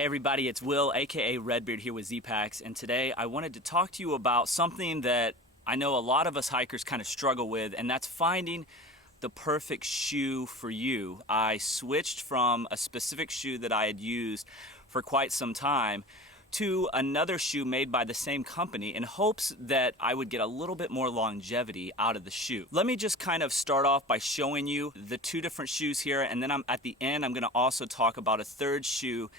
Hey everybody, it's Will, aka Redbeard, here with Z-Packs, and today I wanted to talk to you about something that I know a lot of us hikers kind of struggle with, and that's finding the perfect shoe for you. I switched from a specific shoe that I had used for quite some time to another shoe made by the same company in hopes that I would get a little bit more longevity out of the shoe. Let me just kind of start off by showing you the two different shoes here, and then at the end I'm going to also talk about a third shoe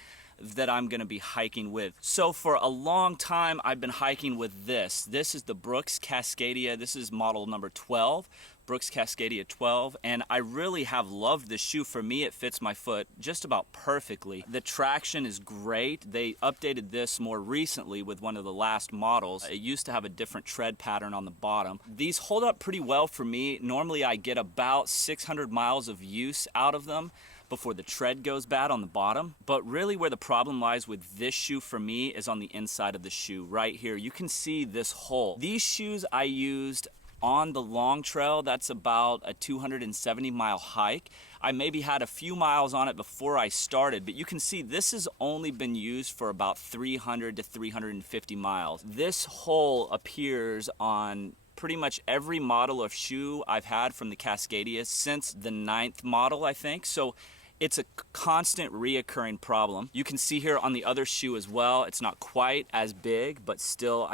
that I'm going to be hiking with. So for a long time I've been hiking with this. This is the Brooks Cascadia. This is model number 12, Brooks Cascadia 12, and I really have loved this shoe. For me, it fits my foot just about perfectly. The traction is great. They updated this more recently with one of the last models. It used to have a different tread pattern on the bottom. These hold up pretty well for me. Normally I get about 600 miles of use out of them before the tread goes bad on the bottom. But really where the problem lies with this shoe for me is on the inside of the shoe right here. You can see this hole. These shoes I used on the long trail. That's about a 270 mile hike. I maybe had a few miles on it before I started, but you can see this has only been used for about 300 to 350 miles. This hole appears on pretty much every model of shoe I've had from the Cascadia since the 9th model, I think. So it's a constant reoccurring problem. You can see here on the other shoe as well, it's not quite as big, but still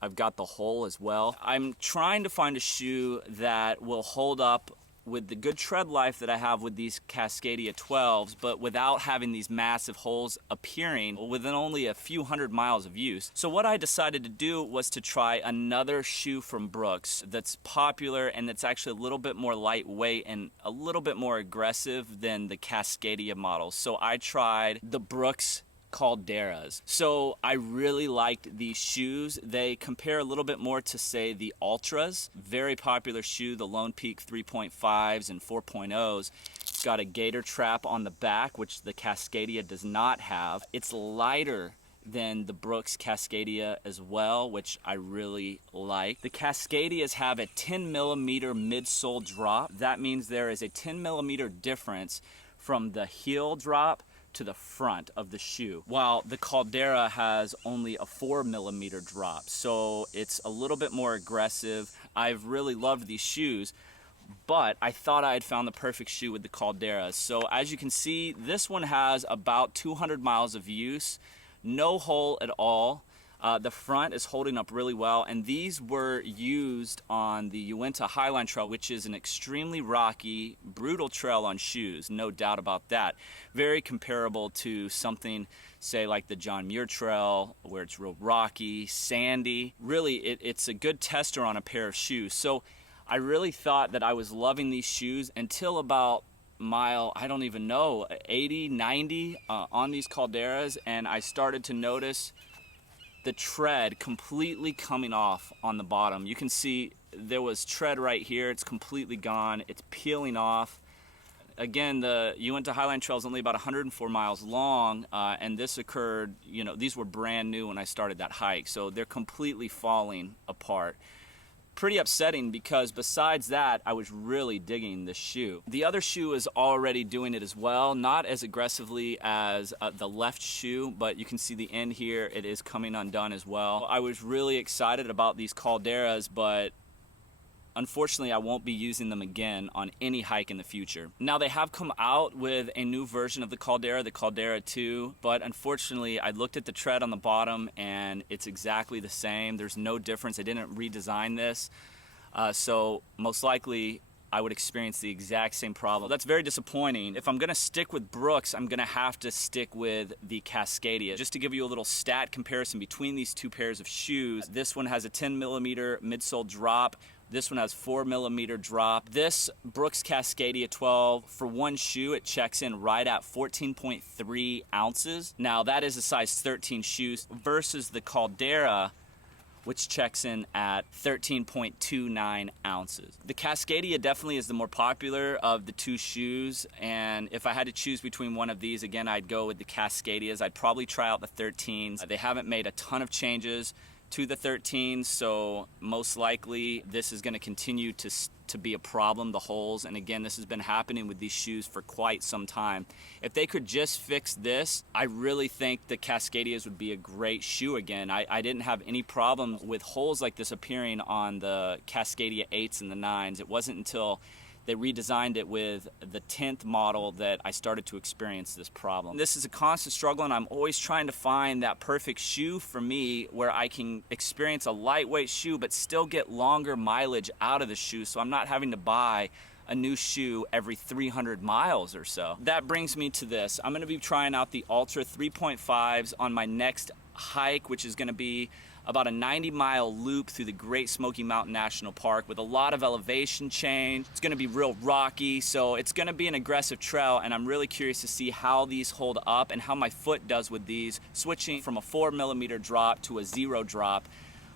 I've got the hole as well. I'm trying to find a shoe that will hold up with the good tread life that I have with these Cascadia 12s, but without having these massive holes appearing within only a few hundred miles of use. So what I decided to do was to try another shoe from Brooks that's popular and that's actually a little bit more lightweight and a little bit more aggressive than the Cascadia models. So I tried the Brooks Calderas. So I really liked these shoes. They compare a little bit more to, say, the Altras. Very popular shoe, the Lone Peak 3.5s and 4.0s. It's got a gator trap on the back, which the Cascadia does not have. It's lighter than the Brooks Cascadia as well, which I really like. The Cascadias have a 10 millimeter midsole drop. That means there is a 10 millimeter difference from the heel drop to the front of the shoe, while the Caldera has only a 4 millimeter drop. So it's a little bit more aggressive. I've really loved these shoes, but I thought I had found the perfect shoe with the Caldera. So as you can see, this one has about 200 miles of use, no hole at all. The front is holding up really well, and these were used on the Uinta Highline Trail, which is an extremely rocky, brutal trail on shoes, no doubt about that. Very comparable to something, say, like the John Muir Trail, where it's real rocky, sandy. Really, it's a good tester on a pair of shoes. So I really thought that I was loving these shoes until about mile, I don't even know, 80, 90 on these Calderas, and I started to notice the tread completely coming off on the bottom. You can see there was tread right here. It's completely gone. It's peeling off. Again, the Uinta Highline Trail is only about 104 miles long, and this occurred, these were brand new when I started that hike, so they're completely falling apart. Pretty upsetting, because besides that, I was really digging this shoe. The other shoe is already doing it as well, not as aggressively as the left shoe, but you can see the end here, it is coming undone as well. I was really excited about these Calderas, but unfortunately, I won't be using them again on any hike in the future. Now, they have come out with a new version of the Caldera 2, but unfortunately, I looked at the tread on the bottom and it's exactly the same. There's no difference. I didn't redesign this. So most likely, I would experience the exact same problem. That's very disappointing. If I'm gonna stick with Brooks, I'm gonna have to stick with the Cascadia. Just to give you a little stat comparison between these two pairs of shoes, this one has a 10 millimeter midsole drop. This one has 4 millimeter drop. This Brooks Cascadia 12, for one shoe, it checks in right at 14.3 ounces. Now that is a size 13 shoe versus the Caldera, which checks in at 13.29 ounces. The Cascadia definitely is the more popular of the two shoes, and if I had to choose between one of these, again, I'd go with the Cascadias. I'd probably try out the 13s. They haven't made a ton of changes to the 13, so most likely this is going to continue to be a problem, the holes. And again, this has been happening with these shoes for quite some time. If they could just fix this, I really think the Cascadias would be a great shoe again. I didn't have any problem with holes like this appearing on the Cascadia 8s and the 9s. It wasn't until they redesigned it with the 10th model that I started to experience this problem. This is a constant struggle, and I'm always trying to find that perfect shoe for me where I can experience a lightweight shoe but still get longer mileage out of the shoe, so I'm not having to buy a new shoe every 300 miles or so. That brings me to this. I'm gonna be trying out the Altra 3.5s on my next hike, which is gonna be about a 90-mile loop through the Great Smoky Mountain National Park with a lot of elevation change. It's gonna be real rocky, so it's gonna be an aggressive trail, and I'm really curious to see how these hold up and how my foot does with these, switching from a 4mm drop to a 0 drop.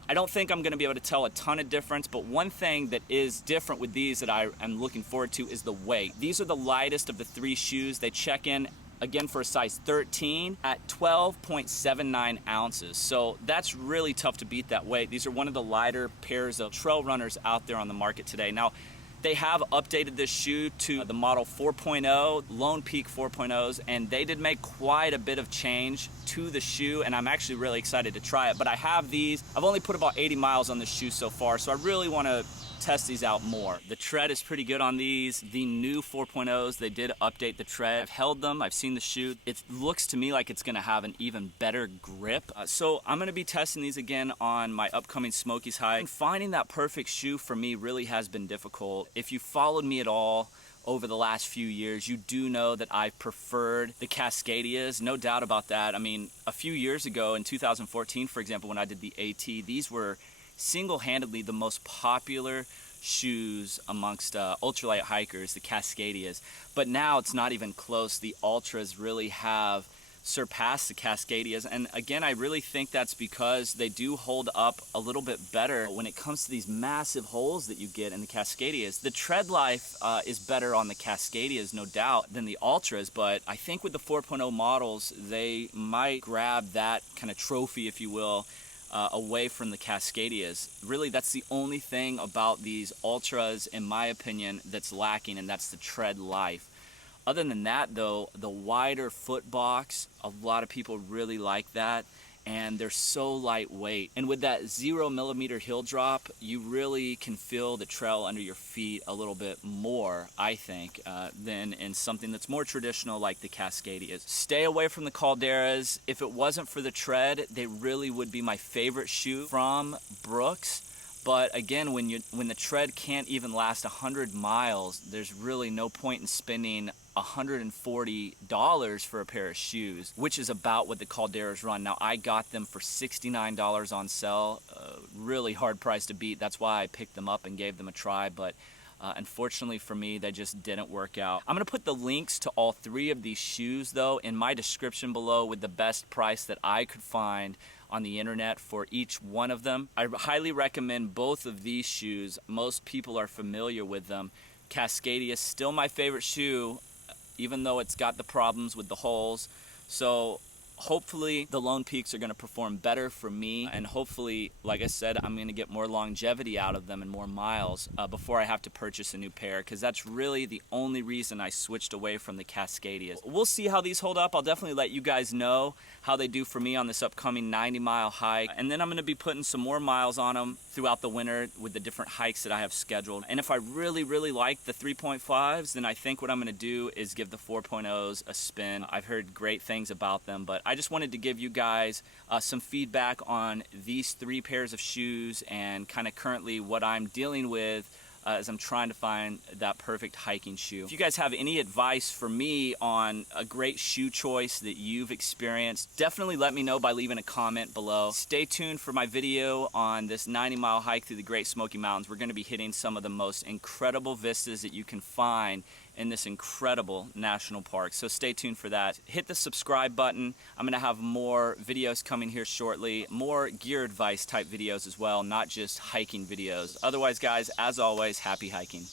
I don't think I'm gonna be able to tell a ton of difference, but one thing that is different with these that I am looking forward to is the weight. These are the lightest of the 3 shoes. They check in again for a size 13 at 12.79 ounces. So that's really tough to beat that weight. These are one of the lighter pairs of trail runners out there on the market today. Now, they have updated this shoe to the model 4.0, Lone Peak 4.0s, and they did make quite a bit of change to the shoe, and I'm actually really excited to try it. But I have these. I've only put about 80 miles on this shoe so far, so I really want to test these out more. The tread is pretty good on these. The new 4.0s, they did update the tread. I've held them, I've seen the shoe. It looks to me like it's gonna have an even better grip. So I'm gonna be testing these again on my upcoming Smokies hike. And finding that perfect shoe for me really has been difficult. If you followed me at all over the last few years, you do know that I've preferred the Cascadias, no doubt about that. I mean, a few years ago in 2014, for example, when I did the AT, these were single-handedly the most popular shoes amongst ultralight hikers, the Cascadias. But now it's not even close. The Altras really have surpassed the Cascadias, and again, I really think that's because they do hold up a little bit better when it comes to these massive holes that you get in the Cascadias. The tread life is better on the Cascadias, no doubt, than the Altras, but I think with the 4.0 models, they might grab that kind of trophy, if you will, away from the Cascadias. Really, that's the only thing about these Altras, in my opinion, that's lacking, and that's the tread life. Other than that, though, the wider foot box, a lot of people really like that, and they're so lightweight. And with that 0mm heel drop, you really can feel the trail under your feet a little bit more, I think, than in something that's more traditional like the Cascadias. Stay away from the Calderas. If it wasn't for the tread, they really would be my favorite shoe from Brooks. But again, when the tread can't even last 100 miles, there's really no point in spending $140 for a pair of shoes, which is about what the Calderas run. Now, I got them for $69 on sale, really hard price to beat. That's why I picked them up and gave them a try, but unfortunately for me, they just didn't work out. I'm gonna put the links to all 3 of these shoes, though, in my description below with the best price that I could find on the internet for each one of them. I highly recommend both of these shoes. Most people are familiar with them. Cascadia is still my favorite shoe, even though it's got the problems with the holes. So hopefully the Lone Peaks are going to perform better for me, and hopefully, like I said, I'm going to get more longevity out of them and more miles before I have to purchase a new pair, because that's really the only reason I switched away from the Cascadias. We'll see how these hold up. I'll definitely let you guys know how they do for me on this upcoming 90-mile hike, and then I'm going to be putting some more miles on them throughout the winter with the different hikes that I have scheduled. And if I really, really like the 3.5s, then I think what I'm going to do is give the 4.0s a spin. I've heard great things about them, but I just wanted to give you guys some feedback on these 3 pairs of shoes and kind of currently what I'm dealing with as I'm trying to find that perfect hiking shoe. If you guys have any advice for me on a great shoe choice that you've experienced, definitely let me know by leaving a comment below. Stay tuned for my video on this 90-mile hike through the Great Smoky Mountains. We're going to be hitting some of the most incredible vistas that you can find in this incredible national park. So stay tuned for that. Hit the subscribe button. I'm gonna have more videos coming here shortly, more gear advice type videos as well, not just hiking videos. Otherwise, guys, as always, happy hiking.